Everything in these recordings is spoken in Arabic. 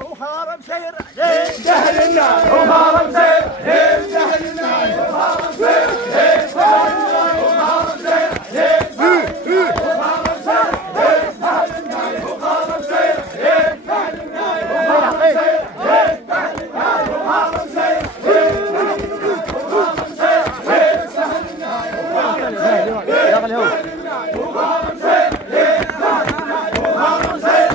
وهارم سير جهل الناي وهارم سير جهل الناي وهارم سير وهارم سير وهارم سير جهل الناي وهارم سير جهل الناي وهارم سير جهل الناي وهارم سير وهارم سير جهل الناي وهارم سير وهارم سير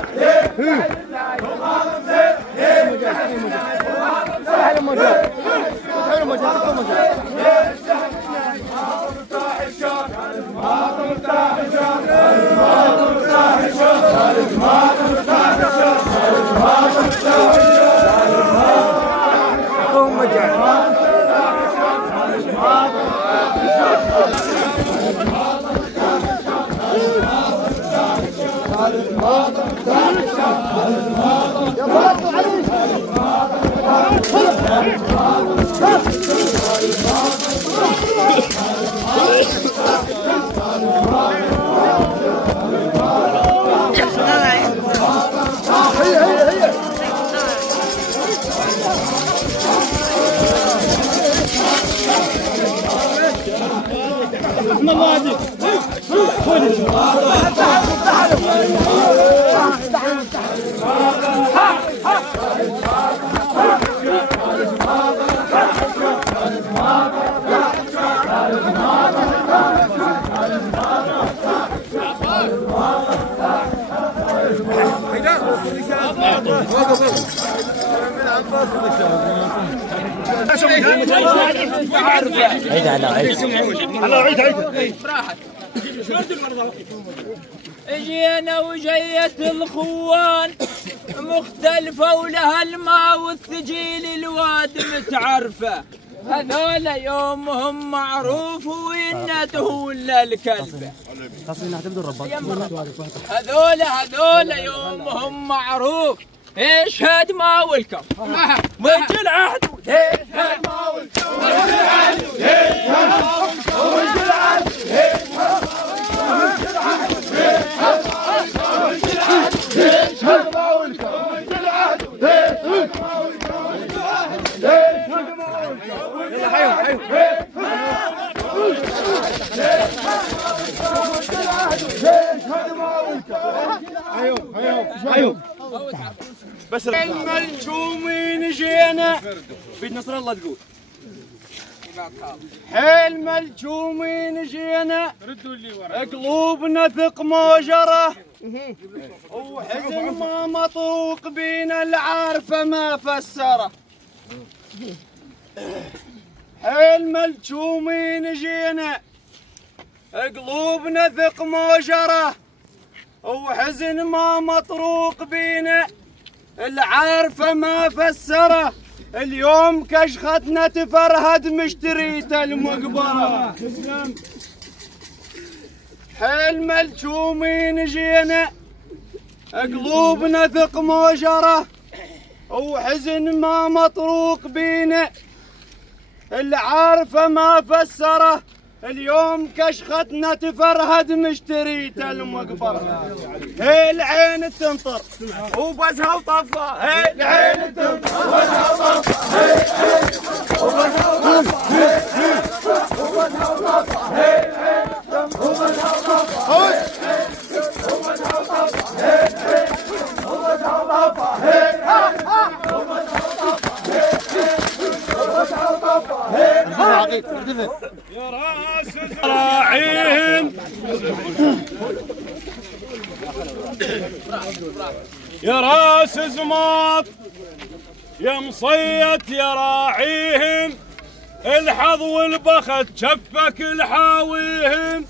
اجينا وجيت الخوان مختلفة ولها الماء والثجيل الواد متعرفة، هذول يومهم معروف وينته ولا الكلبة، هذول يومهم معروف. اشهد ما والكف وجه العهد اشهد ما والكف وجه العهد وجه العهد وجه العهد اشهد ما والكف وجه العهد اشهد ما والكف وجه العهد اشهد ما والكف وجه العهد ايوه بس الملجومين جينا بيد نصر الله تقول حيل ملجومين جينا قلوبنا ثق موجره وحزن ما مطوق بينا العارفه ما فسره. حيل ملجومين جينا قلوبنا ثق موجره وحزن ما مطروق بينا العارفة ما فسره. اليوم كشختنا تفرهد مشتريته المقبرة. حيل ملجومين جينا قلوبنا ثق موجره وحزن ما مطروق بينا العارفة ما فسره. اليوم كشختنا تفرهد مشتريته المقبرة. هي العين تنطر وبزها وطفة، هي العين تنطر وبزها وطفة، هي العين وبزها وطفة، هي العين وبزها وطفة، هي العين وبزها وطفة، هي العين وبزها وطفة، هي العين وبزها وطفة، هي العين وبزها وطفة، هي العين وبزها وطفة، هي العين يا راس راعيهم يا راس زماط يا مصيت يا راعيهم الحظ والبخت شفك الحاويهم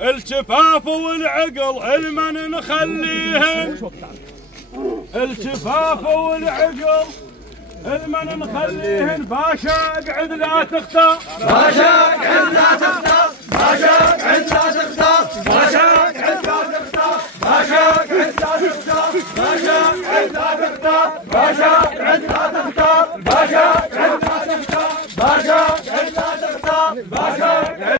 الشفاف والعقل علما نخليهم الشفاف والعقل علما نخليهن. باشا اقعد لا تختار، باشا اقعد لا تختار، باشا اقعد لا تختار، باشا اقعد لا تختار، باشا اقعد لا تختار، باشا اقعد لا تختار، باشا اقعد لا تختار، باشا اقعد لا تختار، باشا اقعد لا تختار، باشا